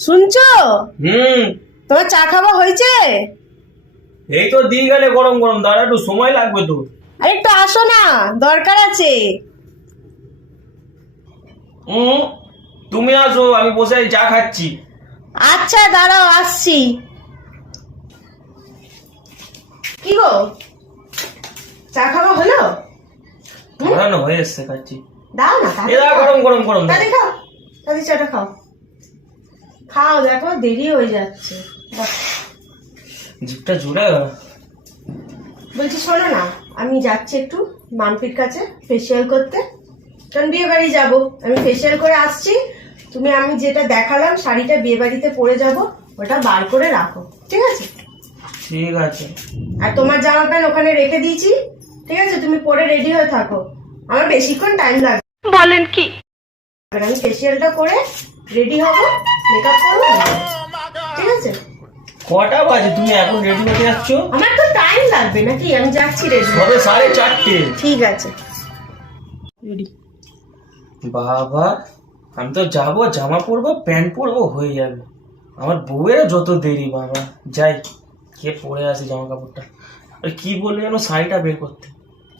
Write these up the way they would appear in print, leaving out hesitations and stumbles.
শুনছো? তোমার চা খাওয়া হয়েছে? এই তো দিয়ে গেলে গরম গরম, দাঁড়া একটু সময় লাগবে তো। আরে একটু আসো না, দরকার আছে। তুমি আসো, আমি বসে চা খাচ্ছি। আচ্ছা দাঁড়াও, আসছি। কি গো, চা খাওয়া হলো? দাঁড়ানো হয়ে এসছে, খাচ্ছি। দাও না, গরম গরম গরম। তাড়াতাড়ি খাও, তাড়াতাড়ি চাটা খাও। খাও, দেখো দেরি হয়ে যাচ্ছে। জিভটা জুড়ে। বলছি শোনো না, আমি যাচ্ছি একটু মানপির কাছে ফেসিয়াল করতে, কারণ বিয়ে বাড়ি যাবো। আমি ফেসিয়াল করে আসছি। তুমি আমি যেটা দেখালাম শাড়িটা বিয়ে বাড়িতে পরে যাব, ওটা বার করে রাখো, ঠিক আছে? ঠিক আছে। আর তোমার জামা প্যান্ট ওখানে রেখে দিয়েছি, ঠিক আছে? তুমি পরে রেডি হয়ে থাকো। আমার বেশিক্ষণ টাইম লাগবে। বলেন কি? আমি ফেসিয়ালটা করে রেডি হবো, মেকআপ করবো, ঠিক আছে? কটা বাজে? তুমি এখন রেডি হতে যাচ্ছ? আমার তো টাইম লাগবে নাকি, আমি যাচ্ছি রেডি। সবে 4:30। ঠিক আছে, রেডি। বাবা, আমি তো যাবো, জামা পরবো, প্যান্ট পরবো, হয়ে যাবে। আমার বউয়ের যত দেরি। বাবা যাই, কে পরে আসি জামা কাপড়টা। আর কি বললে যেন শাড়িটা বের করতে,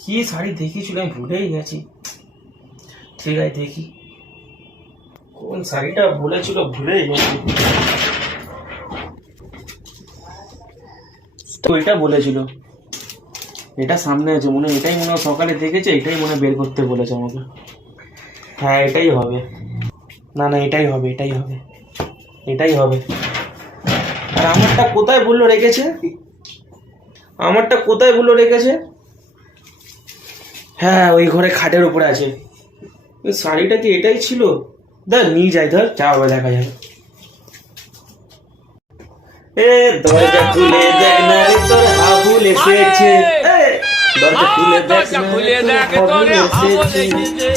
কি শাড়ি দেখিয়েছিল আমি ভুলেই গেছি। ঠিক আছে, দেখি কোন শাড়িটা বলেছিল, ভুলেই গেছি। তো এটা বলেছিল, এটা সামনে আছে মনে হয়, এটাই মনে হয় সকালে দেখেছে, এটাই মনে হয় বের করতে বলেছে আমাকে। হ্যাঁ এটাই হবে। না না, এটাই হবে, এটাই হবে, এটাই হবে। আর আমারটা কোথায় বললো রেখেছে? আমারটা কোথায় বললো রেখেছে? হ্যাঁ, ওই ঘরে খাটের উপরে আছে। ওই শাড়িটা কি এটাই ছিল? ধর নিয়ে যাই, ধর যা হবে দেখা যাবে। এ দরজা খুলে দেখ না রে, তোর হাবুল এসেছে। দরজা খুলে দেখ না রে, তোর হাবুল এসেছে।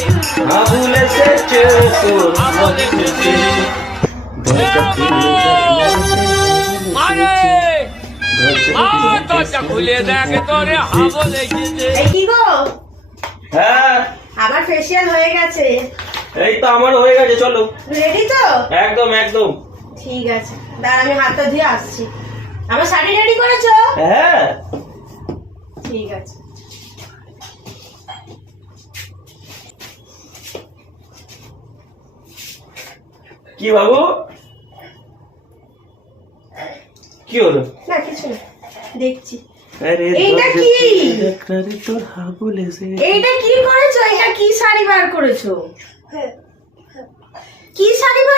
হাবুল এসেছে, তোর হাবুল এসেছে। দরজা খুলে দেখ না রে, এই কি গো, হ্যাঁ আমার ফেসিয়াল হয়ে গেছে। এই তো আমার হয়ে গেছে, চলো। রেডি তো? একদম একদম। ঠিক আছে, দাঁড়া আমি হাতটা ধুয়ে আসছি। আমার শাড়ি রেডি করেছো? হ্যাঁ ঠিক আছে। কি বাবু, কি হলো? না কিছু না, দেখছি। আরে এইটা কি? তোর হাবুল এসেছে। এইটা কি করেছো? এটা কি শাড়ি বার করেছো? কি শাড়ি বার